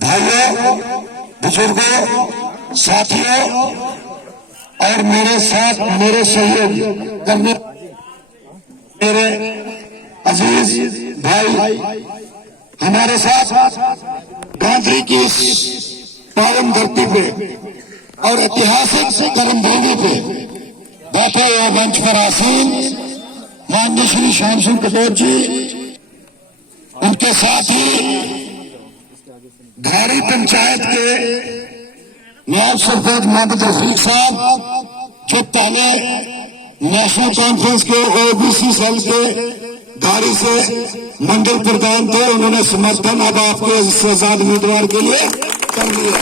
भाइयों, बुजुर्गों, साथियों और मेरे साथ मेरे सहयोग करने मेरे अजीज भाई, हमारे साथ गांधी की इस पावन धरती पे और ऐतिहासिक कर्मभूमि पे बैठे हुए मंच पर आसीन माननीय श्री श्याम सिंह कटोच जी, उनके साथ ही घारी पंचायत के नायब सरपंच मोहम्मद रफीक साहब, जो पहले नेशनल कॉन्फ्रेंस के ओबीसी सेल के घारी से मंडल प्रधान थे, उन्होंने समर्थन अब आपके शहजाद उम्मीदवार के लिए कर लिया।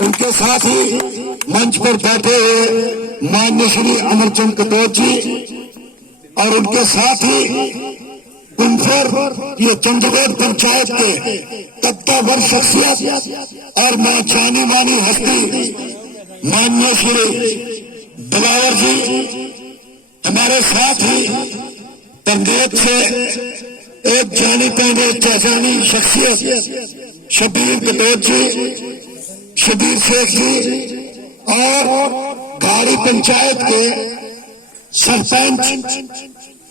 उनके साथ ही मंच पर बैठे हुए माननीय श्री अमरचंद कटोच जी और उनके साथ ही कुंफर ये चंद्रगढ़ पंचायत के कद्दावर शख्सियत और मैं जानी मानी हस्ती माननीय श्री दिलावर जी, हमारे साथ ही तंदेत से एक जानी पहने पहचानी शख्सियत शबीर कटोच जी, शबीर शेख जी और घारी पंचायत के सरपंच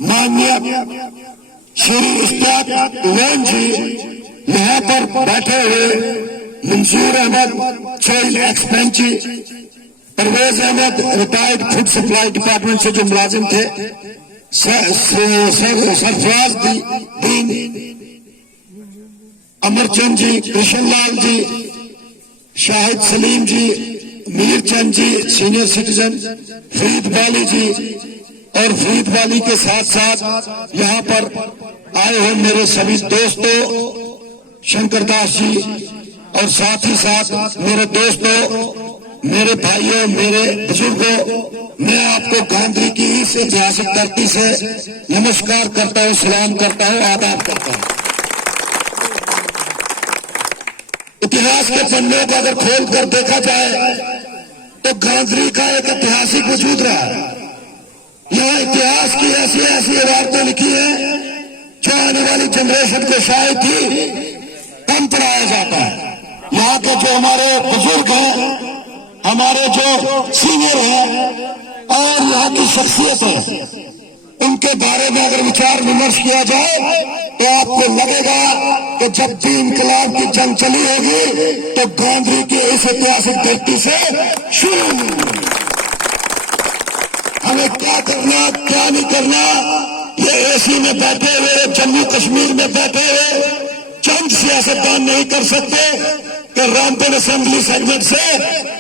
माननीय श्री इश्तियाक लोन जी, यहाँ पर बैठे हुए Mansoor Ahmed child expense ji, Parvez Ahmed retired food supply department से जो मुलाजिम थे, सरफराज दीन, अमरचंद जी, कृष्णलाल जी, शाहिद सलीम जी, मीर चंद जी, सीनियर सिटीजन, फरीद वाली जी और फरीद वाली के साथ साथ यहाँ पर आए हुए मेरे सभी दोस्तों, शंकरदास जी और साथ ही साथ मेरे दोस्तों, मेरे भाइयों, मेरे बुजुर्गों, मैं आपको गांधी की इस ऐतिहासिक धरती से नमस्कार करता हूँ, सलाम करता हूँ, आदाब करता हूँ। इतिहास के पन्नों को अगर खोल कर देखा जाए तो गांधी का एक ऐतिहासिक वजूद रहा है। यहाँ इतिहास की ऐसी ऐसी इबारतें लिखी हैं जो आने वाली जनरेशन को शायद ही कम पढ़ाया जाता है। यहाँ के जो हमारे बुजुर्ग हैं, हमारे जो सीनियर हैं और यहाँ की शख्सियत है, उनके बारे में अगर विचार विमर्श किया जाए तो आपको लगेगा कि जब भी इनकलाब की जंग चली होगी तो गांधी की इस ऐतिहासिक धरती से शुरू होगी। हमें क्या करना क्या नहीं करना, ये एसी में बैठे हुए, जम्मू कश्मीर में बैठे हुए चंद सियासतदान नहीं कर सकते कि रामपुर असेंबली सेगमेंट से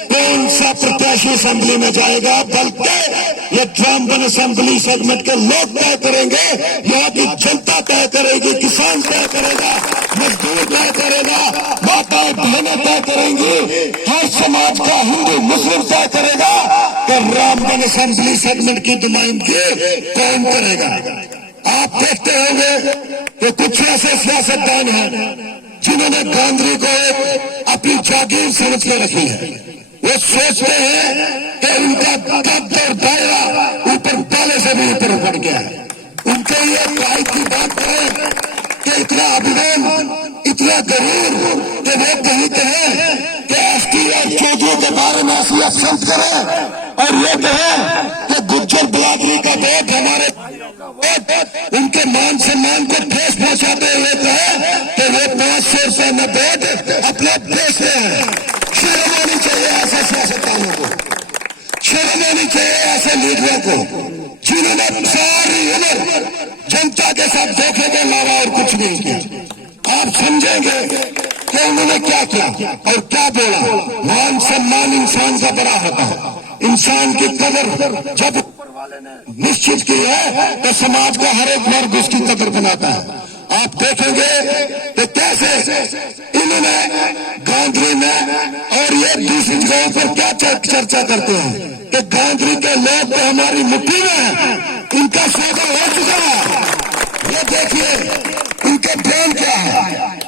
कौन सा प्रत्याशी असेंबली में जाएगा, बल्कि ये रामपुर असेंबली सेगमेंट के लोग तय करेंगे, यहाँ की जनता तय करेगी, किसान तय करेगा, मजदूर तय करेगा, माताएं बहनें तय करेंगी, हर समाज का हिंदू मुस्लिम तय करेगा कि रामपुर असेंबली सेगमेंट की नुमाइंदगी कौन करेगा। आप देखते होंगे कि कुछ ऐसे सियासतदान हैं जिन्होंने गांधी को अपनी जागीर समझ के रखी है। वो सोचते हैं कि उनका कद और दायरा ऊपर ताले से भी ऊपर बढ़ गया है। उनके लिए प्राइड की बात करें कि इतना अभिमान, इतना गरूर कि वो कहीं कहें कि एसटी और चौधरी के बारे में ऐसी अफसंत करें और ये कहें कि गुज्जर बिरादरी का वोट हमारे उनके मान सम्मान को ठेस पहुंचाते हुए कहे कि वो 500 रुपए में वोट अपना देश में है। शर्म आनी चाहिए ऐसे सियासतदानों को, शर्म आनी चाहिए ऐसे लीडरों को जिन्होंने सारी उम्र जनता के साथ धोखे के अलावा और कुछ नहीं किया। आप समझेंगे कि उन्होंने क्या किया और क्या बोला। मान सम्मान इंसान का बड़ा होता है। इंसान की कदर जब निश्चित की है तो समाज का हर एक वर्ग उसकी कदर बनाता है। आप देखेंगे कि कैसे इन्होंने गांधी में और ये दूसरी जगहों पर क्या चर्चा करते हैं कि गांधी के लोग तो हमारी मुट्ठी में है, इनका सौदा हो चुका है। ये देखिए इनके ब्रेन क्या है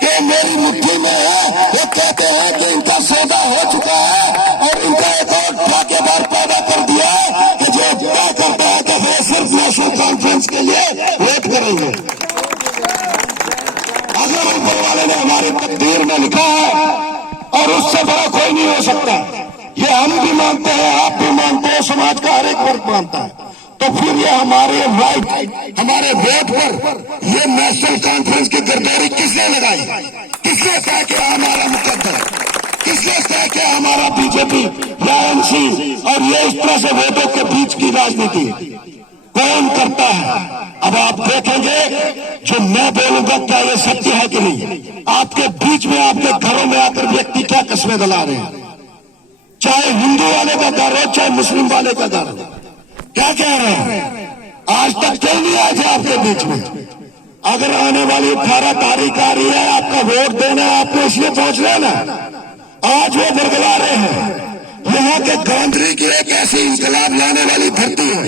कि मेरी मुट्ठी में है। वो कहते हैं कि इनका सौदा हो चुका है और इनका एक और ठाकेदार पैदा कर दिया है कि जो तय करता है कि वे सिर्फ नेशनल कॉन्फ्रेंस के लिए वोट फर्क मानता है, तो फिर ये हमारे राइट, हमारे वोट पर ये नेशनल कॉन्फ्रेंस की गिरदौरी किसने लगाई? किसने तय किया हमारा मुकद्दर? किसने तय किया हमारा बीजेपी या एमसी? और ये इस तरह से वोटों के बीच की राजनीति कौन करता है? अब आप देखेंगे जो मैं बोलूंगा क्या ये सत्य है कि नहीं। आपके बीच में, आपके घरों में आकर व्यक्ति क्या कस्में दिला रहे हैं, चाहे हिंदू वाले का घर हो चाहे मुस्लिम वाले का घर हो, क्या कह रहे हैं? आज तक क्यों नहीं आए थे आपके बीच में? अगर आने वाली 18 तारीख आ रही है, आपका वोट देना है, आपको इसलिए पहुंच लेना। आज वो बरगला रहे हैं। यहाँ के गांधी की एक ऐसी इंकलाब लाने वाली धरती है,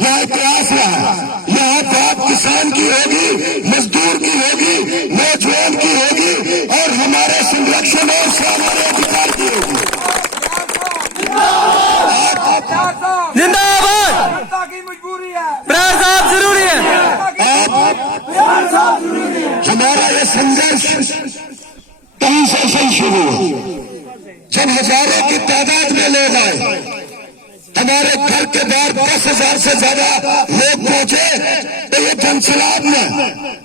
यहाँ इतिहास रहा। यहाँ बात किसान की होगी, मजदूर की होगी, नौजवान की होगी और हमारे संरक्षण और हमारे अधिकार की होगी। जिंदाबाद। की मजबूरी है, प्रयास जरूरी है। हमारा ये संघर्ष कहीं से सही शुरू हुआ, जब हजारों की तादाद में लोग आए। हमारे घर के बाहर 10,000 से ज्यादा लोग पहुंचे, तो ये जनसलाब में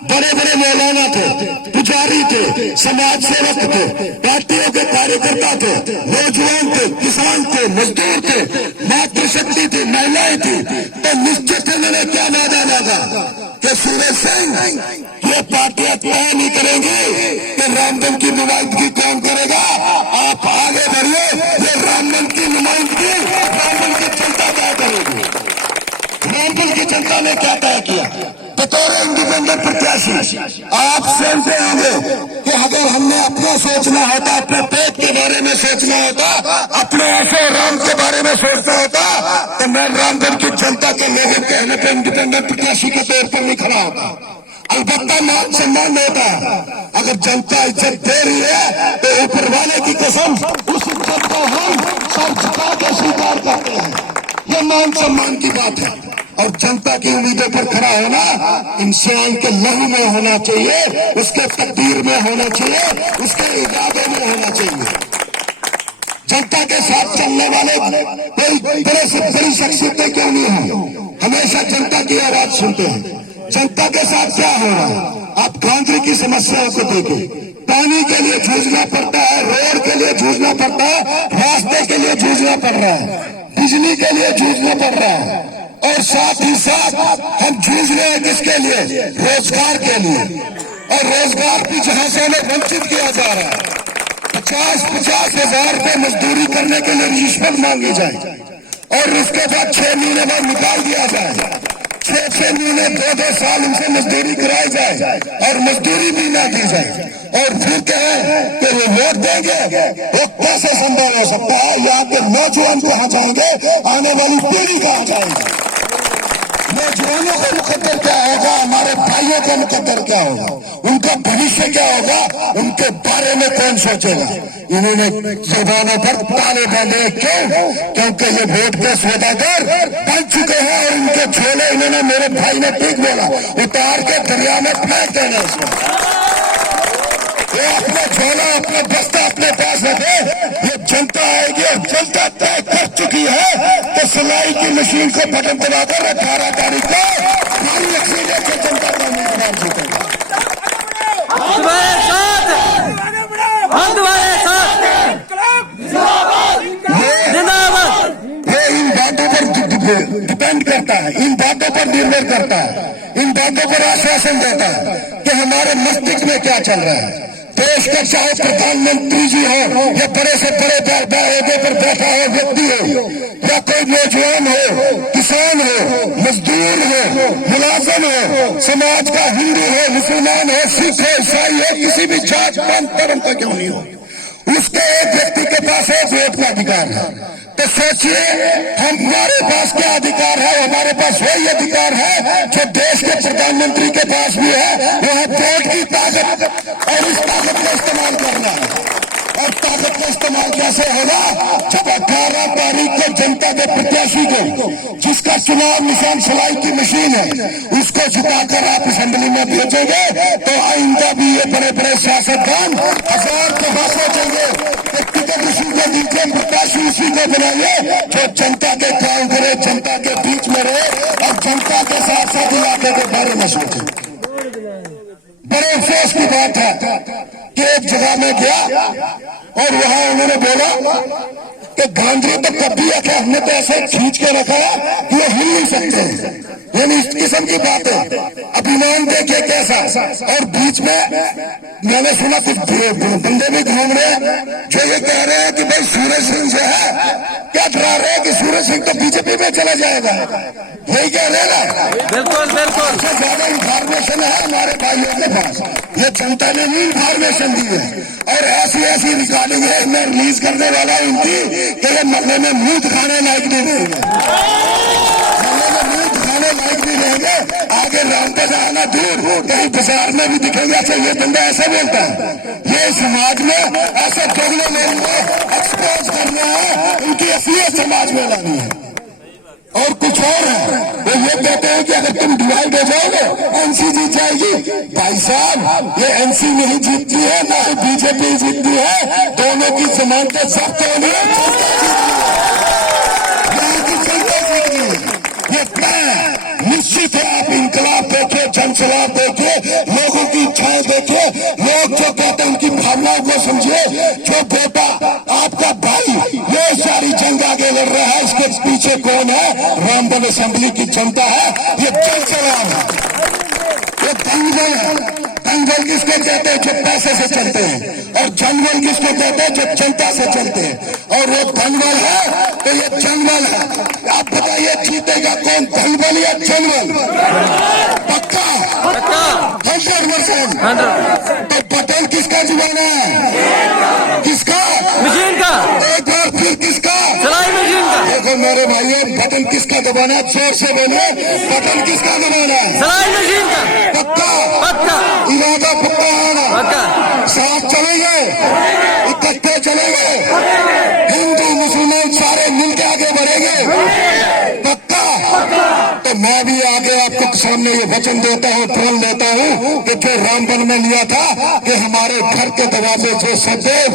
बड़े बड़े मौलाना थे, पुजारी थे, समाज सेवक थे, पार्टियों के कार्यकर्ता थे, नौजवान थे, किसान थे, मजदूर थे, मातृशक्ति थी, महिलाएं थी। तो निश्चित इन्होंने क्या वादा मांगा कि सूरज सिंह ये पार्टियां तय नहीं करेंगी कि रामबन की नुमाइंदगी कौन करेगा, आप आगे बढ़िए, ये रामबन की नुमाइंदगी रामबन की जनता तय करेगी। रामबन की जनता ने क्या तय किया? बतौर इंडिपेंडेंट प्रत्याशी आप सुनते होंगे कि अगर हमने अपना सोचना होता, अपने पेट के बारे में सोचना होता, अपने ऐसे राम के बारे में सोचना होता, तो मैं रामबन की जनता के लोगों के कहने पर इंडिपेंडेंट प्रत्याशी के तौर पर नहीं खड़ा होता। अलबत्ता मान सम्मान होता है। अगर जनता इज्जत दे रही है तो ऊपर वाले की कसम उस इज्जत को हम सब झुका के स्वीकार करते हैं। यह मान सम्मान की बात है। और जनता की उम्मीदों पर खड़ा होना इंसान के लहू में होना चाहिए, उसके तकदीर में होना चाहिए, उसके इरादे में होना चाहिए। जनता के साथ चलने वाले कोई बड़े से बड़ी शख्सियतें क्यों नहीं है, हमेशा जनता की आवाज सुनते हैं। जनता के साथ क्या हो रहा है? आप गांधी की समस्याओं को देखें। पानी के लिए जूझना पड़ता है, रोड के लिए जूझना पड़ता है, रास्ते के लिए जूझना पड़ रहा है, बिजली के लिए जूझना पड़ रहा है, और साथ ही साथ हम जूझ रहे हैं किसके लिए? रोजगार के लिए। और रोजगार भी जहां से हमें वंचित किया जा रहा है। 50-50 हजार रुपये मजदूरी करने के लिए रिश्वत मांगी जाए और उसके बाद 6 महीने बाद निकाल दिया जाए। 6 महीने 2-2 साल उनसे मजदूरी कराई जाए और मजदूरी भी ना दी जाए, और फिर कहे कि वो वोट देंगे। वो कैसे संभव हो सकता है? यहाँ के नौजवान कहाँ जाएंगे? आने वाली पीढ़ी कहाँ जाएंगे? नौजवानों का मुकद्दर क्या होगा? हमारे भाइयों का मुकद्दर क्या होगा? उनका भविष्य क्या होगा? उनके बारे में कौन सोचेगा? इन्होंने जुबानों पर ताले बांधे। क्यों? क्योंकि ये वोट के सौदागर बन चुके हैं और इनके झोले इन्होंने, मेरे भाई ने ठीक बोला, उतार के दरिया में फेंक देना इसको। ये अपना झोला, अपना बस्ता अपने पास रखे। ये जनता आएगी और जनता तय कर चुकी है तो सिलाई की मशीन को बटन दबाकर 18 तारीख को हमारी अक्सर से जनता का उम्मीदवार जीतेगा। तुम्हारे साथ, हम तुम्हारे साथ। जिंदाबाद। ये इन बातों पर डिपेंड करता है, इन बातों पर निर्भर करता है, इन बातों पर आश्वासन देता है कि हमारे मस्तिष्क में क्या चल रहा है। देश का चाहे प्रधानमंत्री जी हो या बड़े से बड़े ओहदे पर बैठा हो व्यक्ति हो, या कोई नौजवान हो, किसान हो, मजदूर हो, मुलाजिम हो, समाज का हिंदू हो, मुसलमान हो, सिख हो, ईसाई हो, किसी भी जात पंथ धर्म का क्यों नहीं हो, उसके एक व्यक्ति के पास एक वोट का अधिकार है। तो सोचिए हमारे पास क्या अधिकार है? हमारे पास वही अधिकार है जो देश के प्रधानमंत्री के पास भी है। वह वोट की ताकत और इस ताकत का इस्तेमाल करना है। और ताकत का इस्तेमाल कैसे होगा? जब 18 तारीख को जनता के प्रत्याशी को, जिसका चुनाव निशान सलाई की मशीन है, उसको जिताकर आप असेंबली में भेजोगे तो आइंदा भी ये बड़े बड़े सियासतदान हजार दफा सोचेंगे कि टिकट उसी को दीजिए, प्रत्याशी उसी को बनाइए जो जनता के काम करे, जनता के बीच में रहे और जनता के साथ साथ इलाके के बारे में सोचे। बड़े अफसोस की बात है कि एक जगह में गया और वहां उन्होंने बोला कि गांधी तो कभी आके हमने तो ऐसे खींच के रखा है कि वो हिल नहीं सकते, यानी इस किस्म की बात है। अभिमान देखिए कैसा। और बीच में मैंने सुना कुछ बंदे भी घूम रहे हैं जो ये कह रहे हैं कि भाई सूरज सिंह जो है क्या डरा रहे हैं कि सूरज सिंह तो बीजेपी में चला जाएगा, यही कह रहे हैं ना? बिल्कुल बिल्कुल। सबसे ज्यादा इंफॉर्मेशन है हमारे भाइयों के पास, ये जनता ने नहीं इंफॉर्मेशन दी है और ऐसी ऐसी रिकॉर्डिंग है मैं रिलीज करने वाला हूं उनकी कि ये मरने में मुंह दिखाने लायक नहीं रहेंगे, मरने में मुंह दिखाने लायक नहीं रहेंगे। आगे रास्ते से आना दूर, कहीं बाजार में भी दिखेगा अच्छा ये बंदा ऐसा बोलता है। ये समाज में ऐसे दोगले लोगों को एक्सपोज करना है, उनकी असलियत समाज में लानी है। और कुछ और है, वो ये कहते हैं कि अगर तुम डिवाइड हो जाओगे एनसी जीत जाएगी। भाई साहब ये एनसी नहीं जीतती है, ना ही बीजेपी जीतती है, दोनों की जमानतें जब्त होनी है, ये तय निश्चित है। आप इंकलाब देखिए, जनसलाब देखिए, लोगों की इच्छाएं देखिए, लोग जो कहते हैं उनकी भावनाओं को समझिए। जो बेटा आपका भाई ये सारी जंग आगे लड़ रहा है, इसके पीछे कौन है? रामबन असेंबली की जनता है, ये जनसलाब है, ये दंगल है। दंगल किसको कहते हैं? जो पैसे से चलते हैं। और जनबल किसको कहते हैं? जो जनता से चलते हैं। और वो धनबल है तो ये जनबल है। आप बताइए जीतेगा कौन, धनबल या जनबल? पक्का 100%। तो बटन किसका दबाना है? किसका? मशीन का। एक बार फिर किसका? सलाई मशीन का। देखो मेरे भाइयों, बटन किसका दबाना है? जोर से बोलिए, बटन किसका दबाना है? सलाई मशीन का। पक्का पक्का। इरादा पक्का है ना? पक्का। साथ चलेंगे, इकट्ठे चलेंगे, हिंदू मुसलमान सारे मिलकर आगे बढ़ेंगे। पक्का। तो मैं भी आगे आपको सामने ये वचन देता हूँ, प्रण लेता हूँ कि जो रामबन में लिया था कि हमारे घर के दरवाजे जो सदैव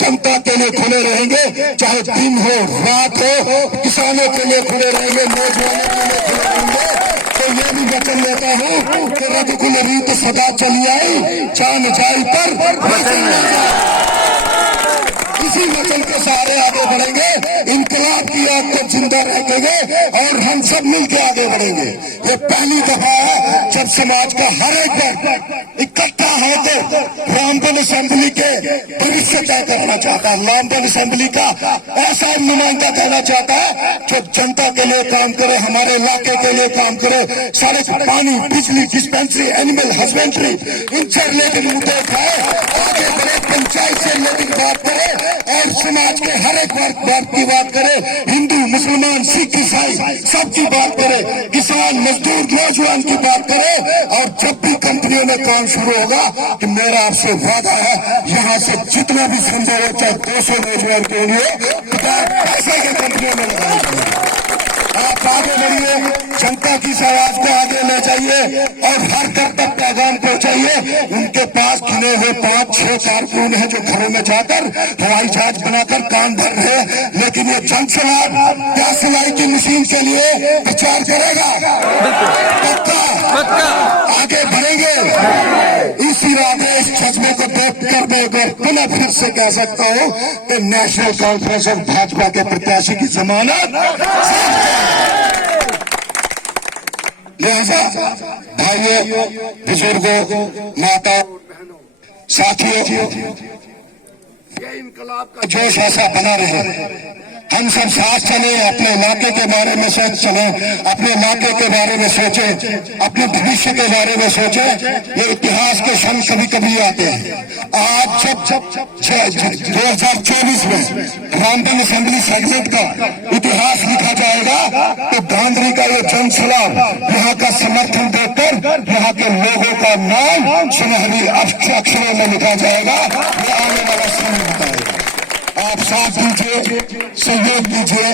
जनता के लिए खुले रहेंगे, चाहे दिन हो रात हो, किसानों के लिए खुले रहेंगे, नौजवानों के लिए खुले रहेंगे। तो ये भी वचन लेता हूँ कि रघुकुल रीत सदा चली आई, चांद जाई पर वचन न जाए। इसी वचन के सहारे आगे बढ़ेंगे, इनकलाब की आग को जिंदा रखेंगे और हम सब मिलकर आगे बढ़ेंगे। ये पहली दफा है जब समाज का हर एक वर्ग इकट्ठा होकर रामबन असेंबली के भविष्य तय करना चाहता है। रामबन असेंबली का ऐसा नुमाइंदा कहना चाहता है जो जनता के लिए काम करे, हमारे इलाके के लिए काम करे, सड़क, पानी, बिजली, डिस्पेंसरी, एनिमल हस्बेंड्री, इनसे रिलेटेड मुद्दे उठाए, आगे बढ़े, पंचायत से रिलेटेड बात करे और समाज के हर एक वर्ग की बात करे, हिंदू मुसलमान सिख ईसाई सबकी बात करे, किसान मजदूर नौजवान की बात करे। और जब भी कंपनियों में काम शुरू होगा कि मेरा आपसे वादा है, यहाँ से जितना भी संभव हो, चाहे 200 नौजवान के लिए पैसे के कंपनियों में लगाएंगे। आप आगे बढ़िए, जनता की आवाज को आगे ले जाइए और हर घर तक पैगाम पहुंचाइए। उनके पास गिने हुए 5-6 कारकुन हैं जो घरों में जाकर हवाई जहाज बनाकर काम कर रहे हैं, लेकिन ये जनसलाब क्या सिलाई की मशीन के लिए विचार करेगा? पक्का आगे बढ़ेंगे। इस इरादे, इस जज्बे को देखकर मैं एक बार पुनः फिर से कह सकता हूँ कि नेशनल कॉन्फ्रेंस ऑफ भाजपा के प्रत्याशी की जमानत। लिहाजा भाइयों, बुजुर्गों, माता, साथियों, ये इनकलाब का जोश ऐसा बना रहे। हम सब साथ चले, अपने इलाके के बारे में सोच चले, अपने इलाके के बारे में सोचे, अपने भविष्य के बारे में सोचे। ये इतिहास के क्षण कभी कभी आते हैं। आज जब 2024 में रामबन असेंबली सेगमेंट का इतिहास लिखा जाएगा तो गांधी का ये जनसलाब, यहाँ का समर्थन देखकर यहाँ के लोगों का नाम सुनहरी अक्षरों में लिखा जाएगा। ये आने वाला समय नहीं बताएगा। आप साथ दीजिए, सहयोग दीजिए,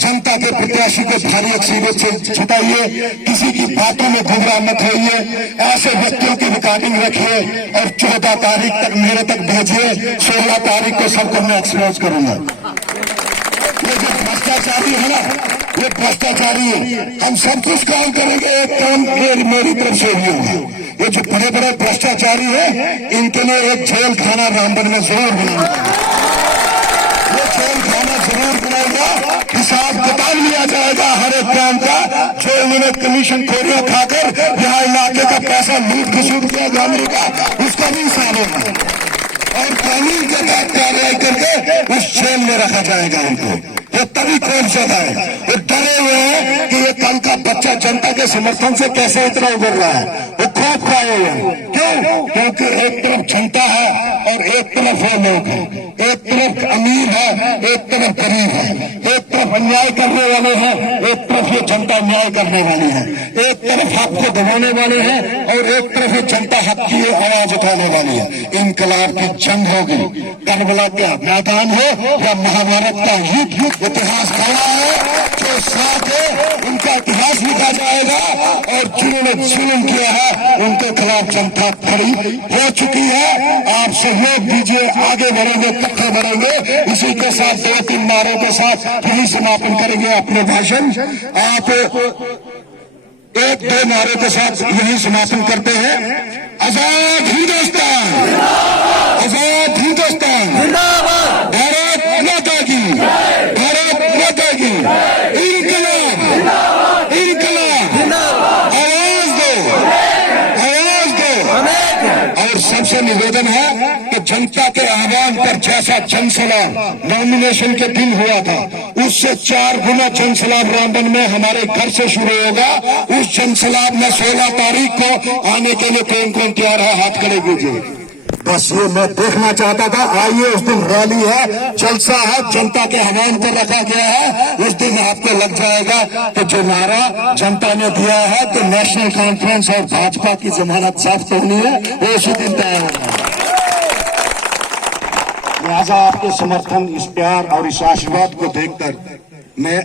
जनता के प्रत्याशी को भारी अक्सरियत से छुटाइए, किसी की बातों में गुमराह मत होइए, ऐसे व्यक्तियों की रिकॉर्डिंग रखिए और 14 तारीख तक मेरे तक भेजिए। 16 तारीख को सबको मैं एक्सपोज करूंगा। ये जो भ्रष्टाचारी है ना, ये भ्रष्टाचारी है। हम सब कुछ काम करेंगे, एक काम मेरी तरफ से भी होगा। ये जो बड़े बड़े भ्रष्टाचारी है, इनके लिए एक जेल खाना रामबन में जरूर बनाऊंगा। ये जेल खाना जरूर बनाएगा, हिसाब किताब लिया जाएगा हर एक काम का। जो उन्होंने कमीशन खोरियां खाकर यहाँ इलाके का पैसा लूट खसूट किया जाने का, उसका भी हिसाब होगा और कानून के तहत कार्रवाई करके उस जेल में रखा जाएगा उनको। ये तभी खोल सकता है। वो डरे हुए हैं कि ये कल का बच्चा जनता के समर्थन से कैसे इतना उभर रहा है। वो खौफ खाए हुए हैं। क्यों? क्योंकि एक तरफ जनता है और एक तरफ वो लोग हैं। एक तरफ अमीर है, एक तरफ गरीब है। एक तरफ अन्याय करने वाले हैं, एक तरफ ये जनता न्याय करने वाली है। एक तरफ हक को दबाने वाले हैं और एक तरफ ये जनता हक की आवाज उठाने वाली है। इनकलाब की जंग होगी। करबला का मैदान हो या महाभारत का युद्ध, इतिहास खड़ा है। जो साथ है उनका इतिहास लिखा जाएगा और जिन्होंने जुल्म किया है उनके खिलाफ जनता खड़ी हो चुकी है। आप सहयोग दीजिए, आगे बढ़ेंगे, इकट्ठे बढ़ेंगे। इसी के साथ 2-3 नारों के साथ यही समापन करेंगे अपने भाषण। आप 1-2 नारों के साथ यही समापन करते हैं। आजाद हिंदुस्तान, आजाद हिंदुस्तान, जिंदाबाद, भारत माता की, भारत माता की, इनकलाब, इनकलाब, जिंदाबाद, आवाज दो, आवाज दो। और सबसे निवेदन है कि जनता के आह्वान पर जैसा जनसलाम नॉमिनेशन के दिन हुआ था, उससे 4 गुना जनसलाम रामबन में हमारे घर से शुरू होगा। उस जनसलाम में 16 तारीख को आने के लिए कौन कौन तैयार है, हाथ खड़े कीजिए। बस ये मैं देखना चाहता था। आइए, उस दिन रैली है, जलसा है, जनता के आह्वान पर रखा गया है। उस दिन आपको लग जाएगा कि जो नारा जनता ने दिया है कि नेशनल कॉन्फ्रेंस और भाजपा की जमानत सख्त होनी है, वो उसी दिन तय होगा। लिहाजा आपके समर्थन, इस प्यार और इस आशीर्वाद को देखकर मैं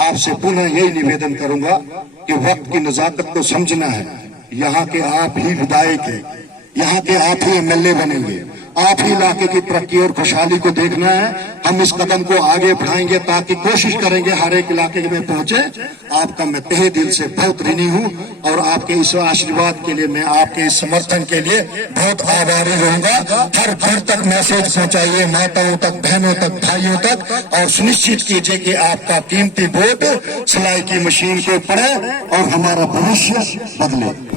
आपसे पुनः यही निवेदन करूंगा कि वक्त की नजाकत को समझना है। यहाँ के आप ही विधायक हैं, यहाँ के आप ही एमएलए बनेंगे, आप ही इलाके की तरक्की और खुशहाली को देखना है। हम इस कदम को आगे बढ़ाएंगे ताकि कोशिश करेंगे हर एक इलाके में पहुंचे। आपका मैं तहे दिल से बहुत ऋणी हूं और आपके इस आशीर्वाद के लिए, मैं आपके इस समर्थन के लिए बहुत आभारी रहूंगा। हर घर तक मैसेज पहुंचाइए, माताओं तक, बहनों तक, भाइयों तक, और सुनिश्चित कीजिए कि आपका कीमती वोट सिलाई की मशीन को पड़े और हमारा भविष्य बदले।